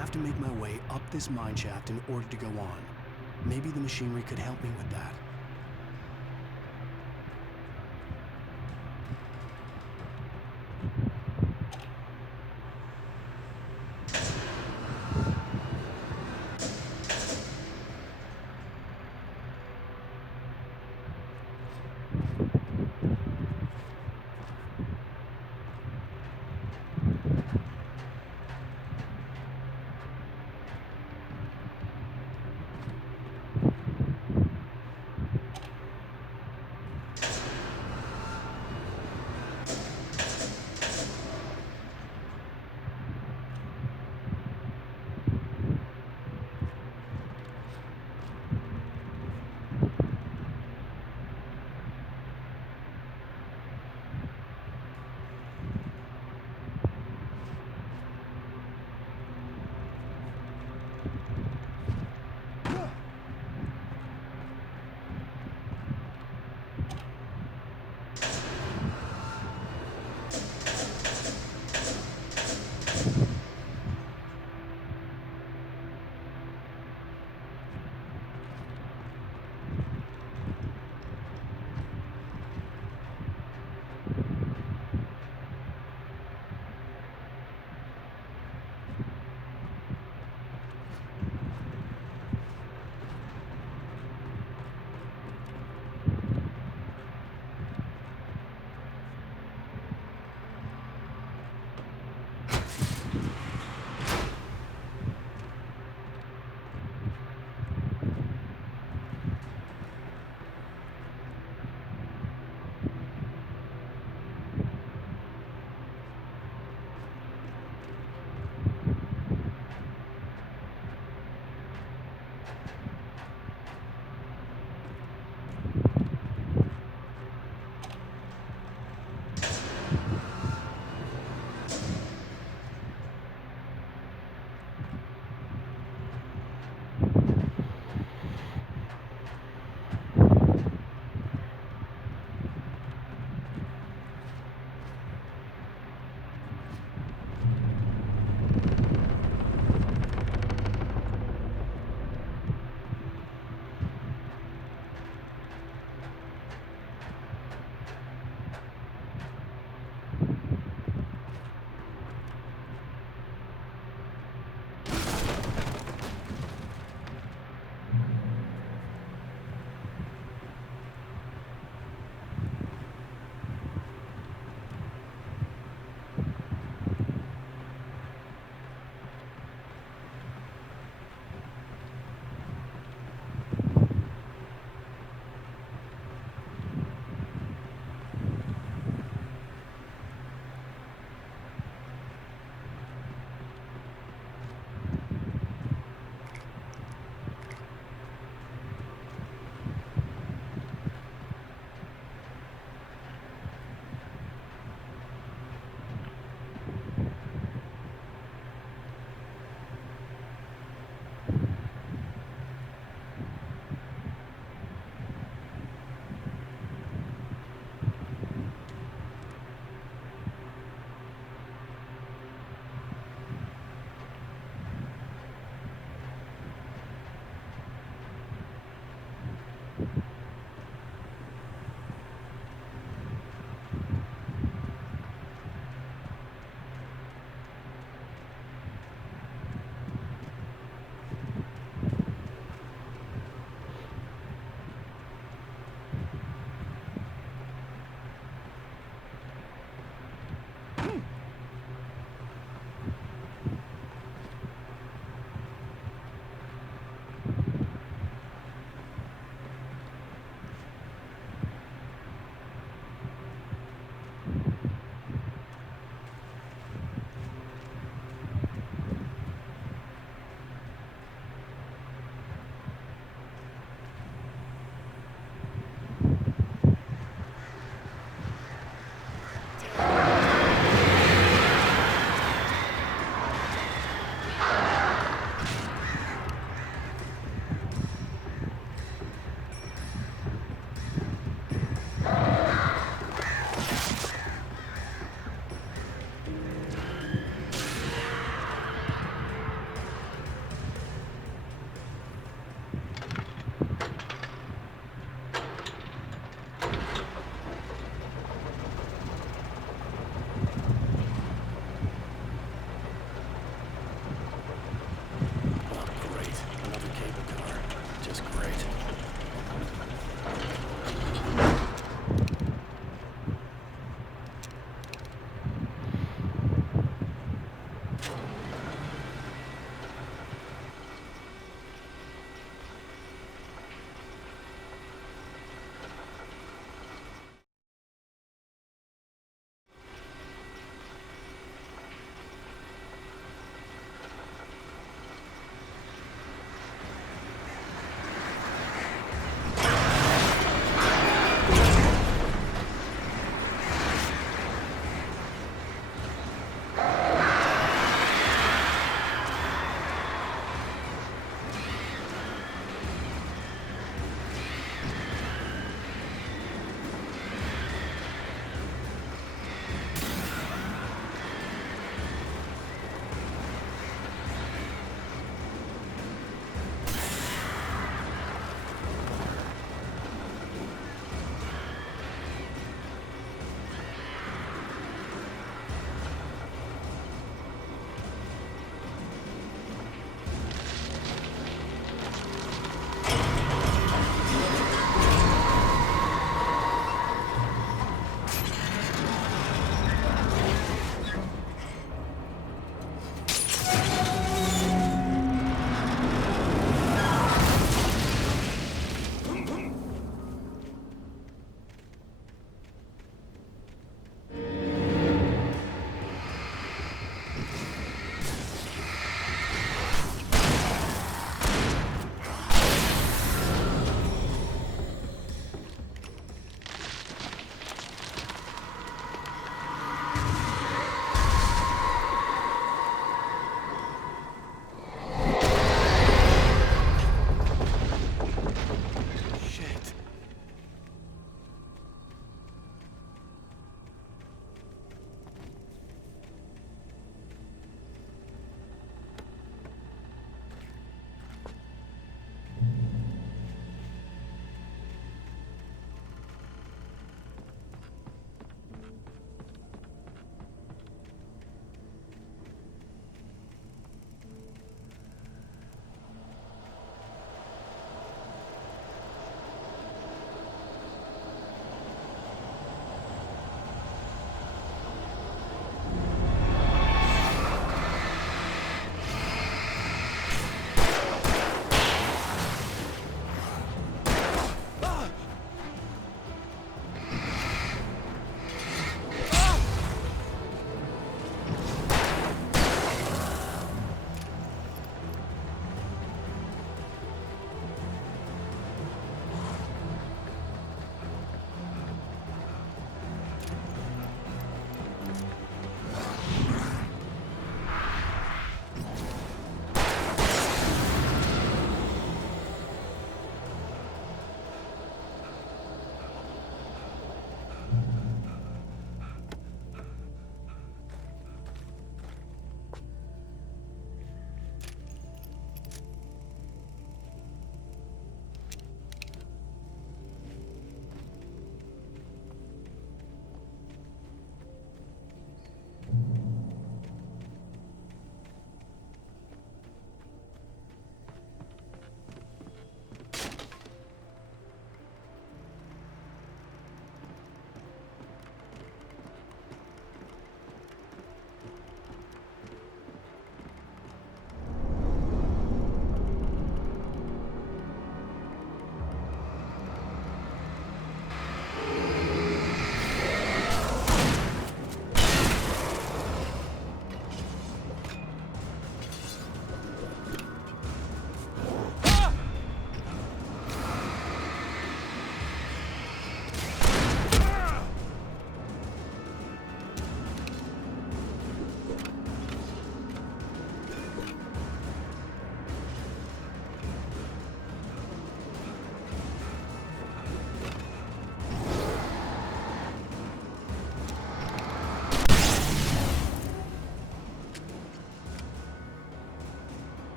have to make my way up this mine shaft in order to go on. Maybe the machinery could help me with that.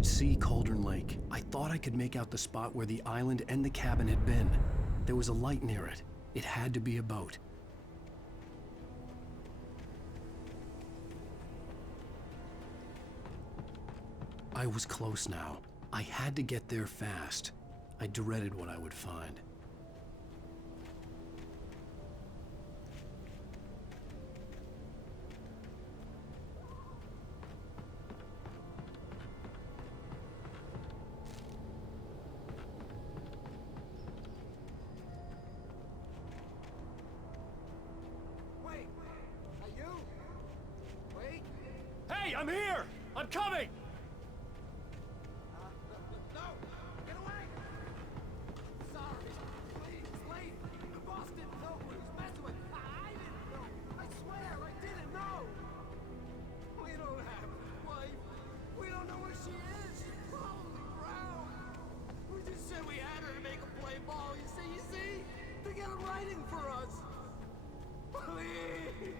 could see Cauldron Lake. I thought I could make out the spot where the island and the cabin had been. There was a light near it. It had to be a boat. I was close now. I had to get there fast. I dreaded what I would find. Wait! Are you? Wait! Hey, I'm here! I'm coming! No! Get away! Sorry. Please, wait! The boss didn't know who he was messing with. I didn't know. I swear, I didn't know. We don't have his wife. We don't know where she is. She's probably drowned. We just said we had her to make a play ball. You see? To get him writing for us. Please!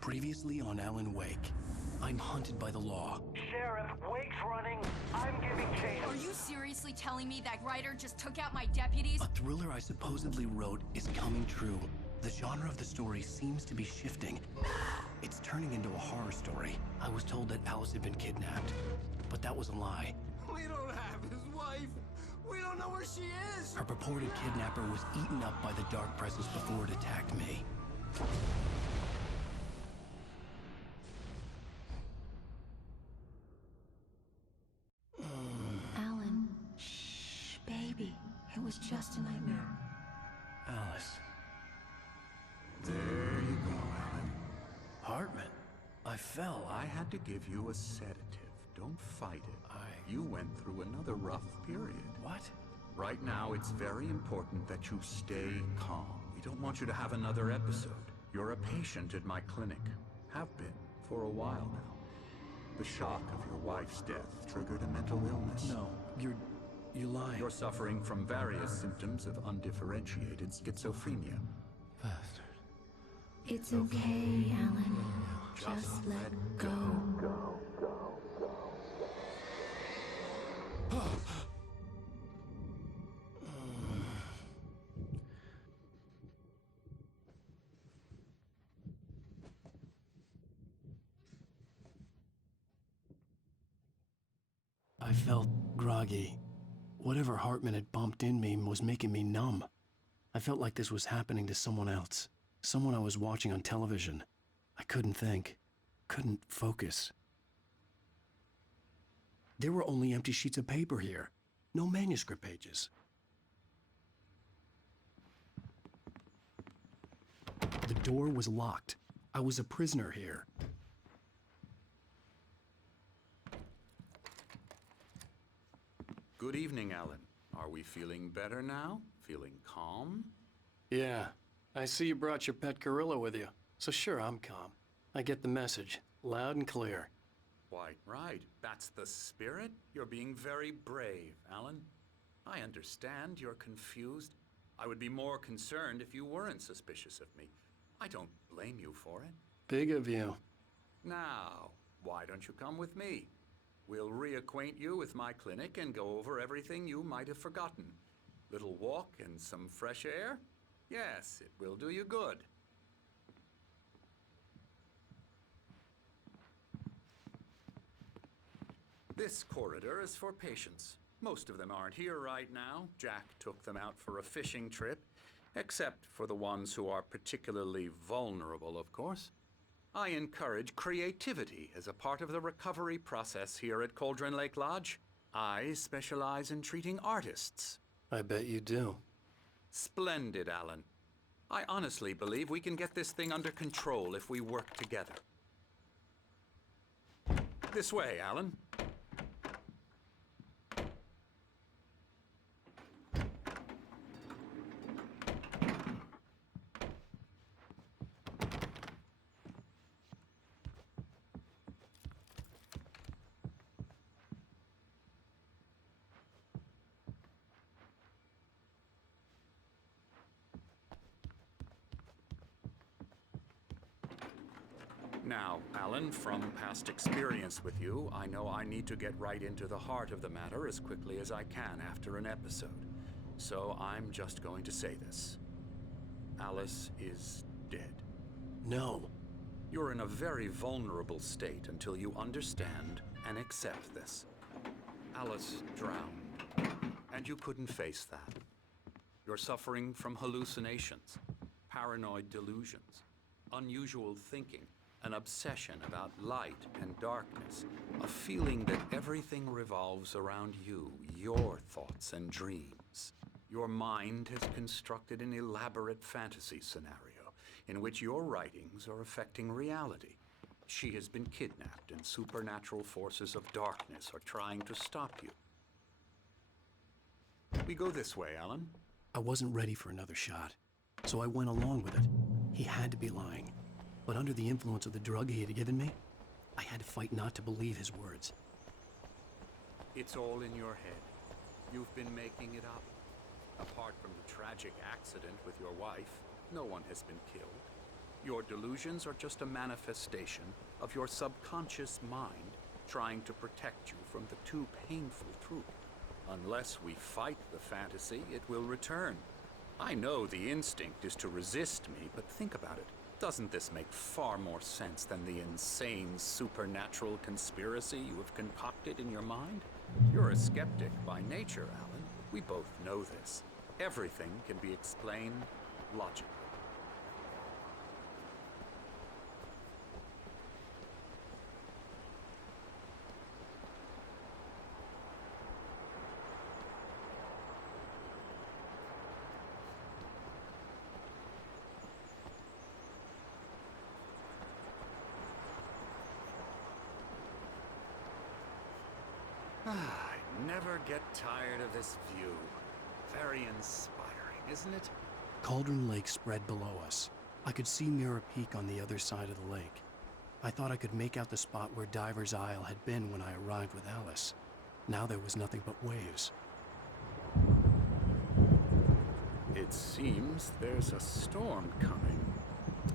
Previously on Alan Wake, I'm hunted by the law. Sheriff, Wake's running. I'm giving chase. Are you seriously telling me that writer just took out my deputies? A thriller I supposedly wrote is coming true. The genre of the story seems to be shifting. It's turning into a horror story. I was told that Alice had been kidnapped, but that was a lie. We don't have his wife. We don't know where she is. Her purported kidnapper was eaten up by the dark presence before it attacked me. Alan, shh, baby. It was just a nightmare. Alice. There you go, Alan. Hartman. I fell. I had to give you a sedative. Don't fight it. You went through another rough period. What? Right now, it's very important that you stay calm. We don't want you to have another episode. You're a patient at my clinic. Have been for a while now. The shock of your wife's death triggered a mental illness. No, you're lying. You're suffering from various symptoms of undifferentiated schizophrenia. Bastard. It's okay, Alan. Just let go. I felt groggy. Whatever Hartman had bumped in me was making me numb. I felt like this was happening to someone else. Someone I was watching on television. I couldn't think. Couldn't focus. There were only empty sheets of paper here. No manuscript pages. The door was locked. I was a prisoner here. Good evening, Alan. Are we feeling better now? Feeling calm? Yeah. I see you brought your pet gorilla with you. So sure, I'm calm. I get the message. Loud and clear. Why, right. That's the spirit. You're being very brave, Alan. I understand you're confused. I would be more concerned if you weren't suspicious of me. I don't blame you for it. Big of you. Now, why don't you come with me? We'll reacquaint you with my clinic and go over everything you might have forgotten. Little walk and some fresh air? Yes, it will do you good. This corridor is for patients. Most of them aren't here right now. Jack took them out for a fishing trip, except for the ones who are particularly vulnerable, of course. I encourage creativity as a part of the recovery process here at Cauldron Lake Lodge. I specialize in treating artists. I bet you do. Splendid, Alan. I honestly believe we can get this thing under control if we work together. This way, Alan. Now, Alan, from past experience with you, I know I need to get right into the heart of the matter as quickly as I can after an episode. So I'm just going to say this. Alice is dead. No. You're in a very vulnerable state until you understand and accept this. Alice drowned, and you couldn't face that. You're suffering from hallucinations, paranoid delusions, unusual thinking, an obsession about light and darkness, a feeling that everything revolves around you, your thoughts and dreams. Your mind has constructed an elaborate fantasy scenario in which your writings are affecting reality. She has been kidnapped and supernatural forces of darkness are trying to stop you. We go this way, Alan. I wasn't ready for another shot, so I went along with it. He had to be lying. But under the influence of the drug he had given me, I had to fight not to believe his words. It's all in your head. You've been making it up. Apart from the tragic accident with your wife, no one has been killed. Your delusions are just a manifestation of your subconscious mind trying to protect you from the too painful truth. Unless we fight the fantasy, it will return. I know the instinct is to resist me, but think about it. Doesn't this make far more sense than the insane supernatural conspiracy you have concocted in your mind? You're a skeptic by nature, Alan. We both know this. Everything can be explained logically. I never get tired of this view. Very inspiring, isn't it? Cauldron Lake spread below us. I could see Mirror Peak on the other side of the lake. I thought I could make out the spot where Diver's Isle had been when I arrived with Alice. Now there was nothing but waves. It seems there's a storm coming.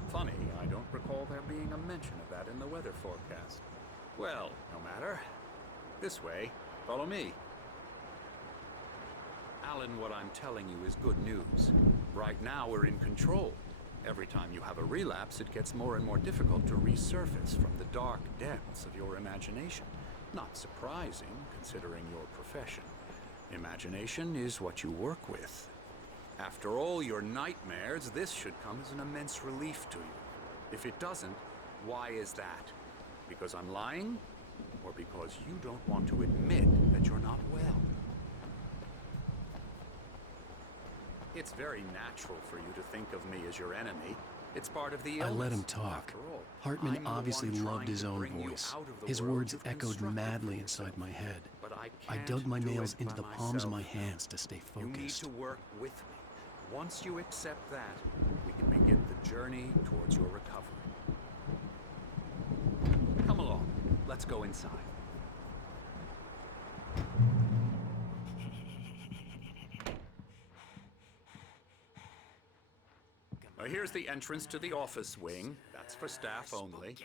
Funny, I don't recall there being a mention of that in the weather forecast. Well, no matter. This way. Follow me. Alan, what I'm telling you is good news. Right now, we're in control. Every time you have a relapse, it gets more and more difficult to resurface from the dark depths of your imagination. Not surprising, considering your profession. Imagination is what you work with. After all your nightmares, this should come as an immense relief to you. If it doesn't, why is that? Because I'm lying? Or because you don't want to admit that you're not well? It's very natural for you to think of me as your enemy. It's part of the illness. I let him talk. After all, Hartman I'm the obviously one loved trying his to own bring you voice. out of the His world words you've echoed constructed madly for inside yourself. my head. But I can't dug my do nails it into by the palms of my myself. hands to stay You need focused. to work with me. Once you accept that, we can begin the journey towards your recovery. Come along. Let's go inside. Here's the entrance to the office wing. That's for staff only.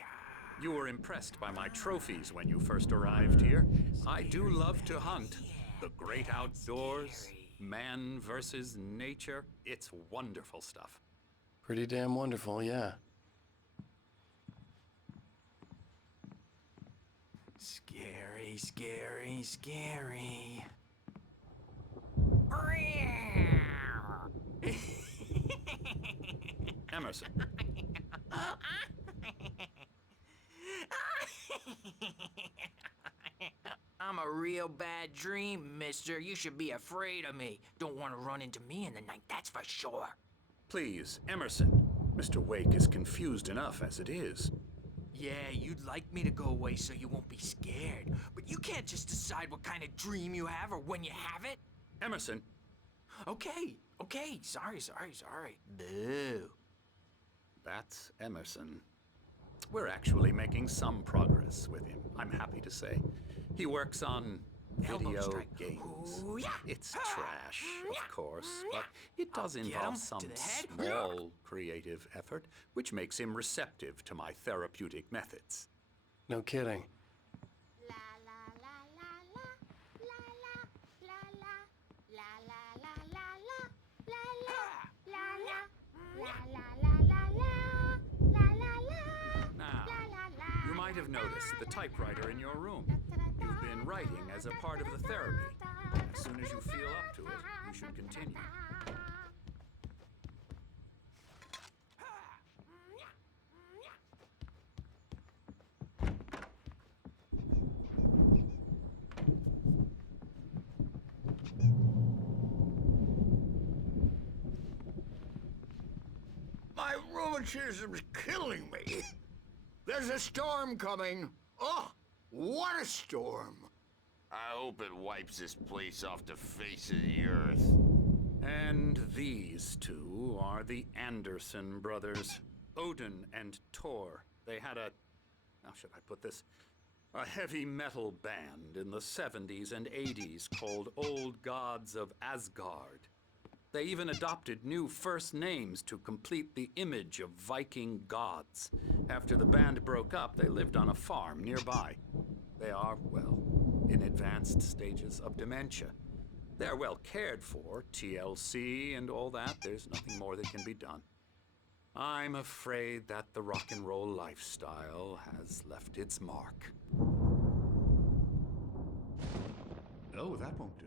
You were impressed by my trophies when you first arrived here. I do love to hunt. The great outdoors, man versus nature. It's wonderful stuff. Pretty damn wonderful, yeah. Scary, scary, scary. Emerson. I'm a real bad dream, mister. You should be afraid of me. Don't want to run into me in the night, that's for sure. Please, Emerson. Mr. Wake is confused enough as it is. Yeah, you'd like me to go away so you won't be scared. But you can't just decide what kind of dream you have or when you have it. Emerson. Okay. Sorry. Boo. That's Emerson. We're actually making some progress with him, I'm happy to say. He works on Elbow video strike. games. Ooh, yeah. It's trash, of course, but it does I'll get involve him some to the head. small creative effort, which makes him receptive to my therapeutic methods. No kidding. Now, you might have noticed the typewriter in your room. You've been writing as a part of the therapy. As soon as you feel up to it, you should continue. My rheumatism's killing me. There's a storm coming. Oh, what a storm. I hope it wipes this place off the face of the earth. And these two are the Anderson brothers, Odin and Thor. They had a, how should I put this? A heavy metal band in the 70s and 80s called Old Gods of Asgard. They even adopted new first names to complete the image of Viking gods. After the band broke up, they lived on a farm nearby. They are, well, in advanced stages of dementia. They're well cared for, TLC and all that. There's nothing more that can be done. I'm afraid that the rock and roll lifestyle has left its mark. Oh, that won't do.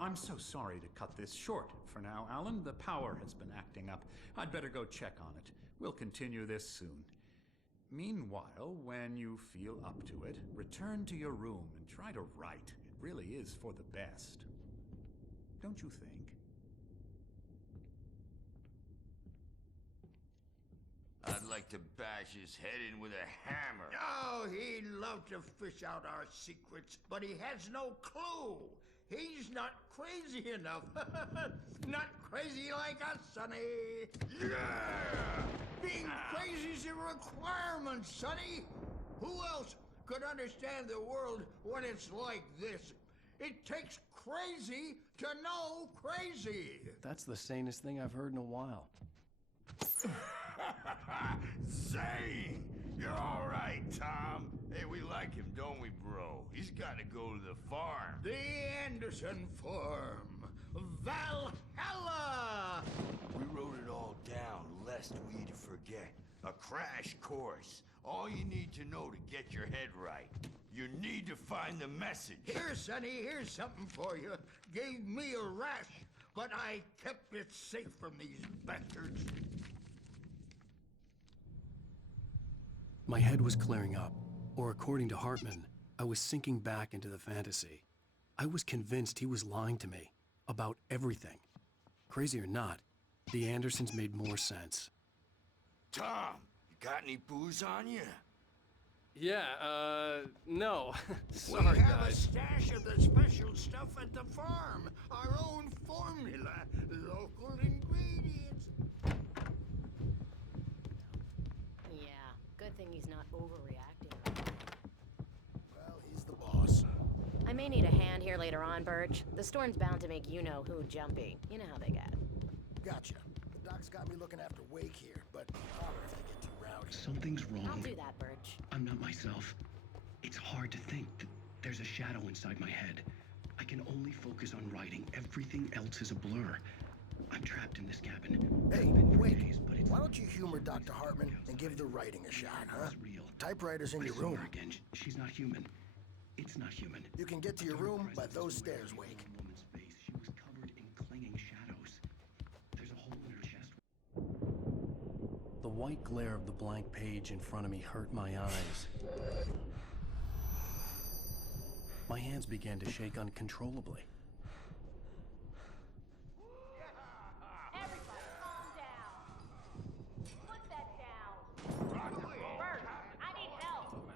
I'm so sorry to cut this short for now, Alan. The power has been acting up. I'd better go check on it. We'll continue this soon. Meanwhile, when you feel up to it, return to your room and try to write. It really is for the best. Don't you think? I'd like to bash his head in with a hammer. Oh, he'd love to fish out our secrets, but he has no clue. He's not crazy enough. Not crazy like us, Sonny. Yeah! Being crazy's a requirement, Sonny. Who else could understand the world when it's like this? It takes crazy to know crazy. That's the sanest thing I've heard in a while. Zane! You're all right, Tom. Hey, we like him, don't we, bro? He's got to go to the farm. The Anderson Farm. Valhalla! We wrote it all down, lest we'd forget. A crash course. All you need to know to get your head right. You need to find the message. Here, Sonny, here's something for you. Gave me a rash, but I kept it safe from these bastards. My head was clearing up, or according to Hartman, I was sinking back into the fantasy. I was convinced he was lying to me about everything. Crazy or not, the Andersons made more sense. Tom, you got any booze on you? Yeah, no. We Sorry, have a guys. stash of the special stuff at the farm. Our own formula, local ingredients. Yeah, good thing he's not overreacting. Well, he's the boss. I may need a hand here later on, Birch. The storm's bound to make you-know-who jumpy. You know how they get. Gotcha. The Doc's got me looking after Wake here, but holler if they get too rowdy. Something's wrong. I'll do that, Birch. I'm not myself. It's hard to think that there's a shadow inside my head. I can only focus on writing. Everything else is a blur. I'm trapped in this cabin. Hey, I've been for Wake, days, but it's why don't you humor Dr. Hartman and give the writing a shot, huh? It's real. Typewriter's in I your saw room. her again. She's not human. It's not human. You can get to your room by those stairs, Wake. A woman's face. She was covered in clinging shadows. There's a hole in her chest. The white glare of the blank page in front of me hurt my eyes. My hands began to shake uncontrollably. Everybody, calm down. Put that down. Birch, I need help.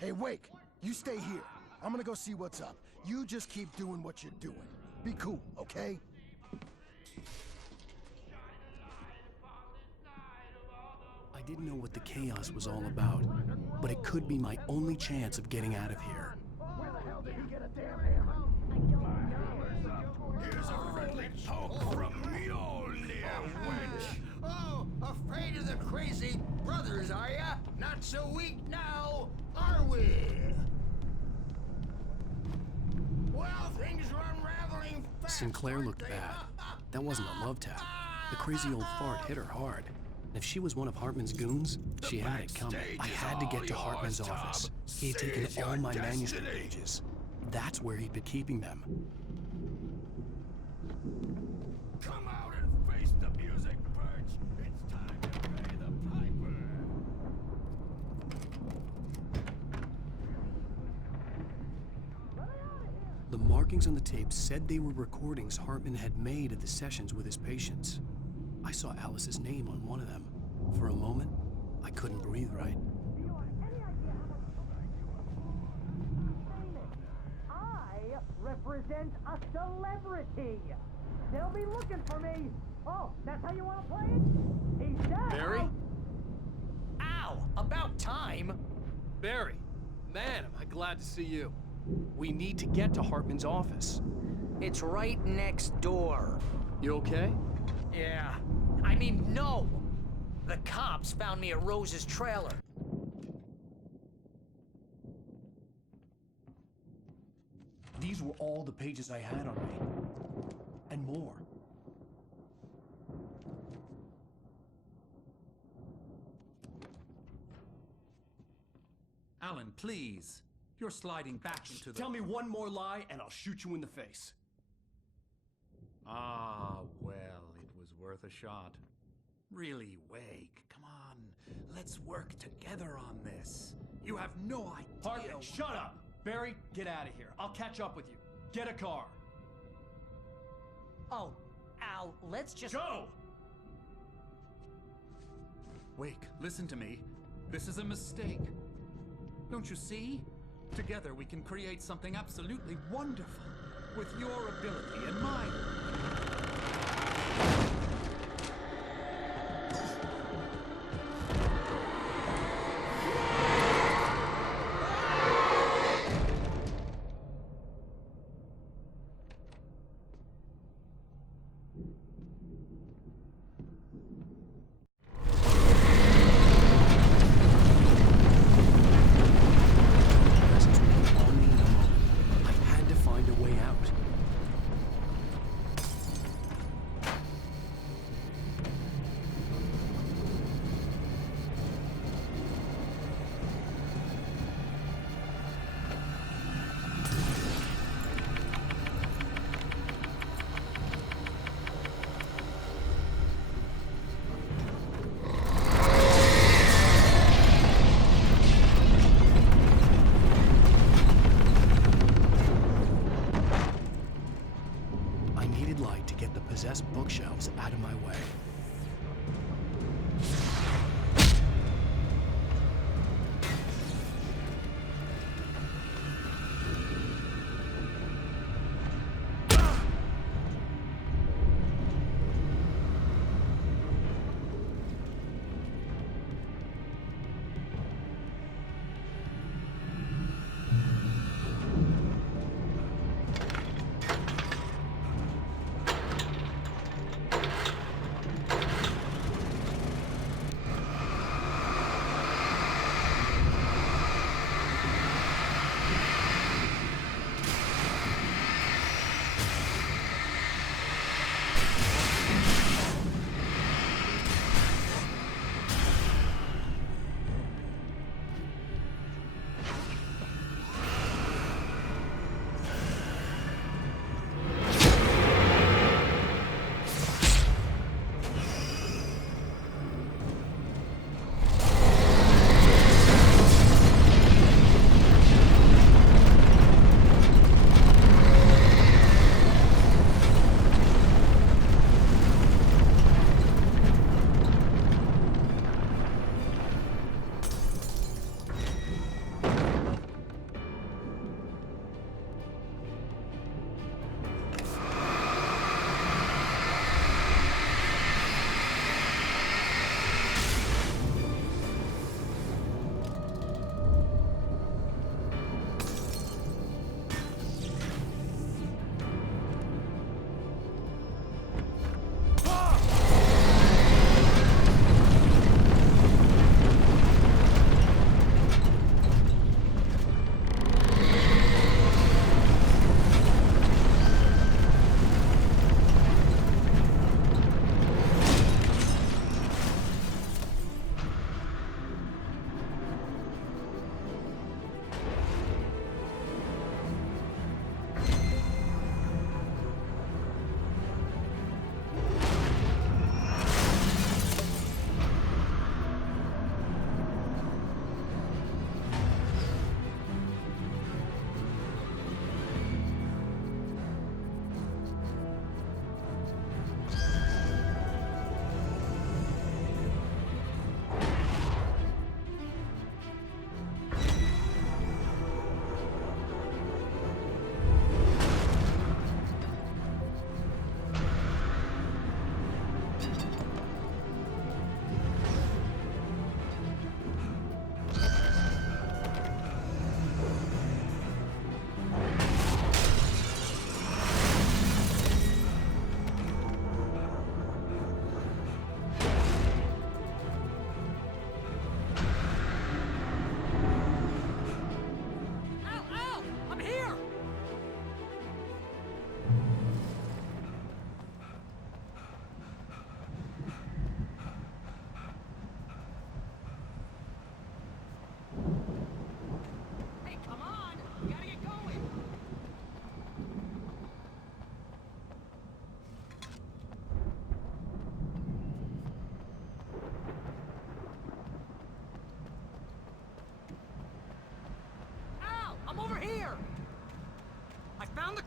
Hey, Wake, you stay here. I'm gonna go see what's up. You just keep doing what you're doing. Be cool, okay? I didn't know what the chaos was all about, but it could be my only chance of getting out of here. Where the hell did he get a damn hammer? Here's a friendly poke from Mjolnir, wench. Oh, afraid of the crazy brothers, are ya? Not so weak now, are we? Well, things are unraveling fast. Sinclair aren't looked they? bad. That wasn't a love tap. The crazy old fart hit her hard. And if she was one of Hartman's goons, she had it coming. I had to get to Hartman's office. He had taken all my manuscript pages. That's where he'd been keeping them. Come out and face the music, Birch. It's time to pay the piper. The markings on the tape said they were recordings Hartman had made at the sessions with his patients. I saw Alice's name on one of them. For a moment, I couldn't breathe right. I represent a celebrity. They'll be looking for me. Oh, that's how you want to play it? He's dead. Barry? Ow! About time. Barry, man, am I glad to see you. We need to get to Hartman's office. It's right next door. You okay? Yeah. I mean, no. The cops found me at Rose's trailer. These were all the pages I had on me. And more. Alan, please. You're sliding back into the... Tell me one more lie and I'll shoot you in the face. Ah, well, it was worth a shot. Really, Wake, come on. Let's work together on this. You have no idea... Hartman, shut up! Barry, get out of here. I'll catch up with you. Get a car. Oh, Al, let's just... Go! Wake, listen to me. This is a mistake. Don't you see? Together we can create something absolutely wonderful. With your ability and mine. Possessed bookshelves out of my way.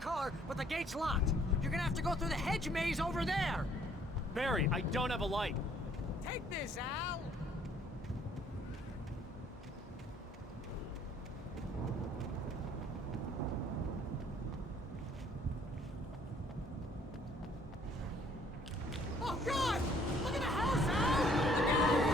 car, but the gate's locked. You're gonna have to go through the hedge maze over there. Barry, I don't have a light. Take this, Al. Oh, God! Look at the house, Al! Look out!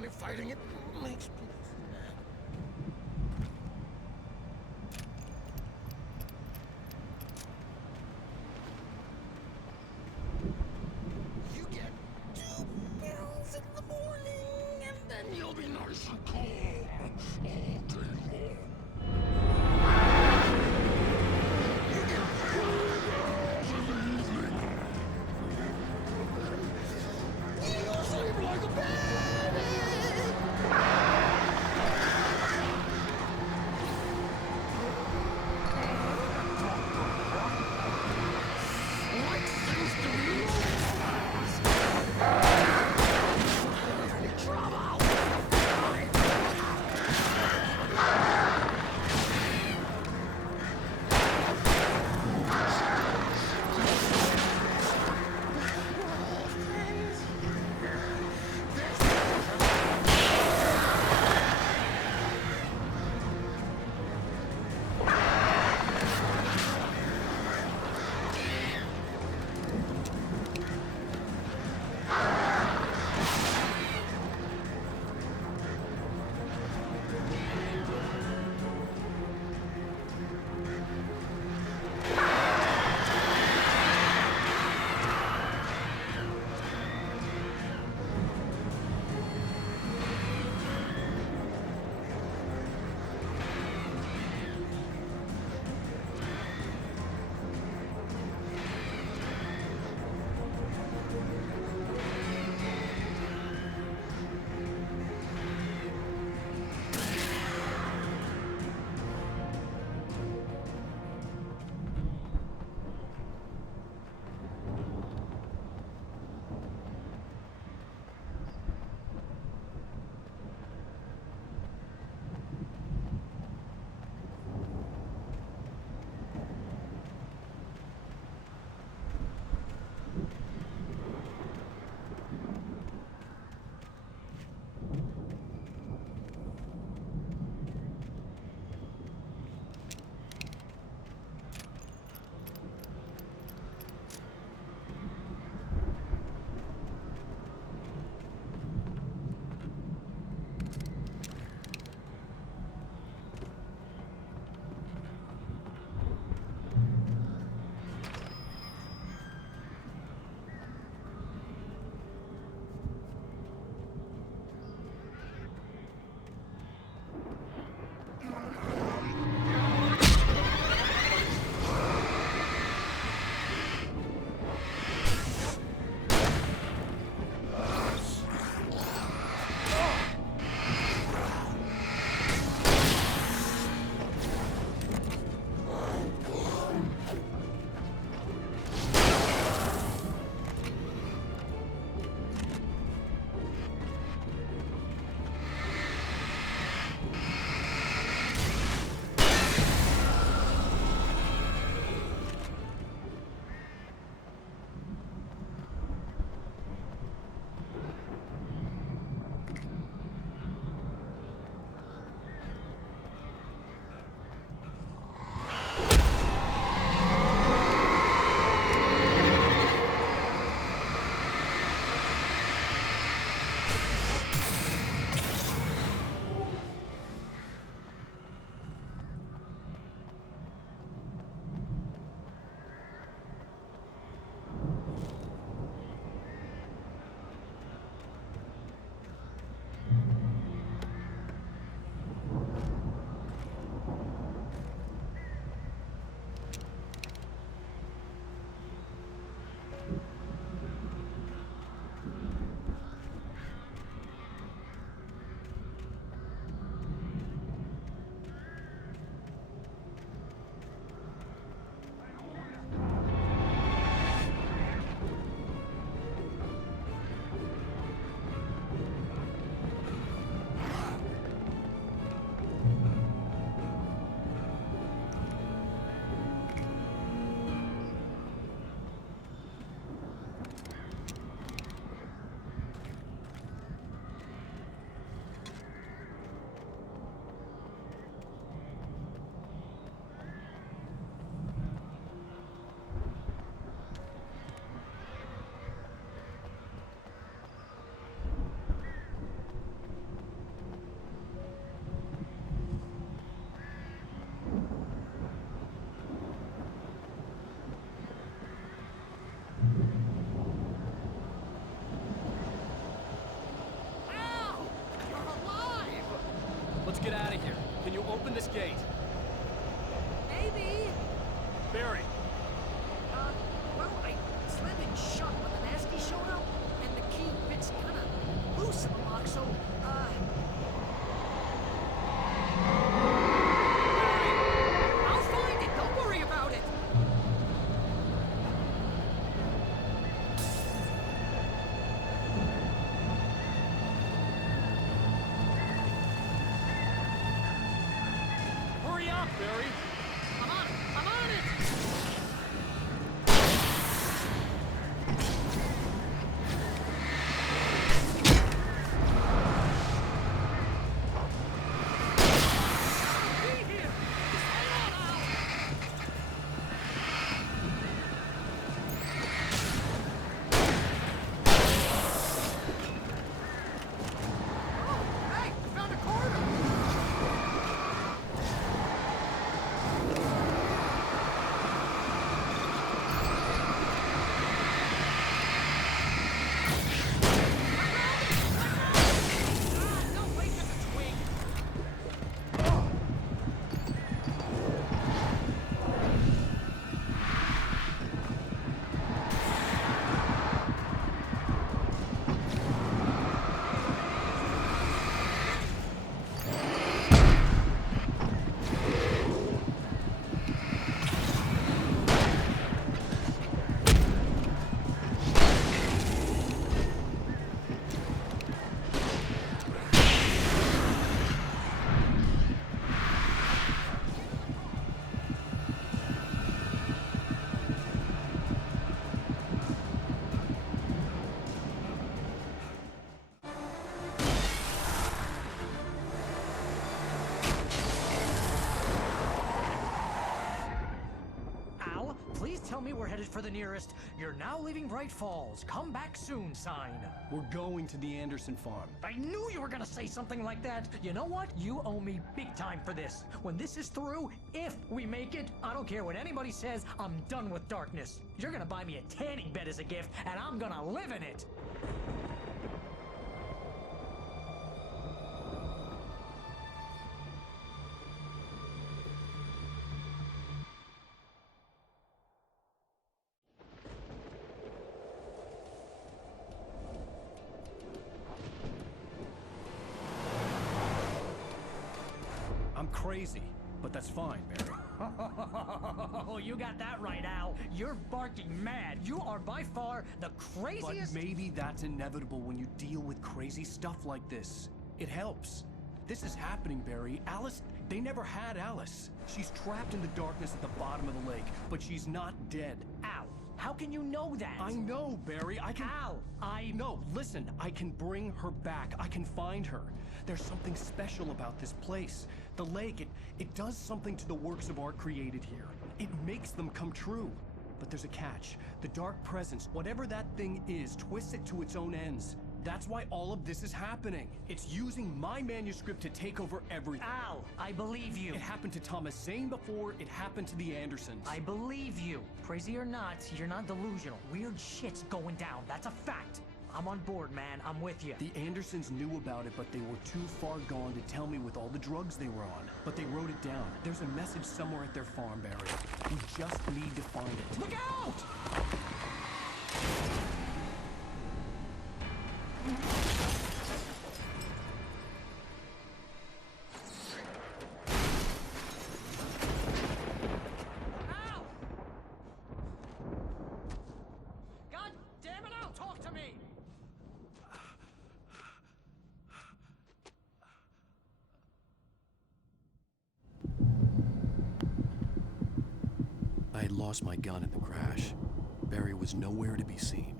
any fighting. It makes me sad. You get 2 pills in the morning, and then you'll be nice and calm all day long. You get 4 pills in the evening. You'll sleep like a baby. this gate. Maybe. Barry, Well, I slammed it shut when the nasty showed up, and the key fits kind of loose in the lock, so, I'll find it. Don't worry about it. hurry up, Barry. I'm on it. I'm on it. Be here. Just hang on, Al. Oh, hey, I found a corridor. No, wait, that's a twig. Al, please tell me we're headed for the nearest "You're now leaving Bright Falls. Come back soon" sign. We're going to the Anderson farm. I knew you were gonna say something like that. You know what? You owe me big time for this. When this is through, if we make it, I don't care what anybody says, I'm done with darkness. You're gonna buy me a tanning bed as a gift, and I'm gonna live in it. I'm crazy, but that's fine, Barry. Oh, you got that right, Al. You're barking mad. You are by far the But craziest. maybe that's inevitable when you deal with crazy stuff like this. It helps. This is happening, Barry. Alice, they never had Alice. She's trapped in the darkness at the bottom of the lake, but she's not dead. Al, how can you know that? I know, Barry. I can... Al, No, listen. I can bring her back. I can find her. There's something special about this place. The lake, it does something to the works of art created here. It makes them come true. But there's a catch. The dark presence, whatever that thing is, twists it to its own ends. That's why all of this is happening. It's using my manuscript to take over everything. Al, I believe you. It happened to Thomas Zane before, it happened to the Andersons. I believe you. Crazy or not, you're not delusional. Weird shit's going down. That's a fact. I'm on board, man. I'm with you. The Andersons knew about it, but they were too far gone to tell me with all the drugs they were on. But they wrote it down. There's a message somewhere at their farm, Barry. We just need to find it. Look out! Al! God damn it, Al, talk to me! I had lost my gun in the crash. Barry was nowhere to be seen.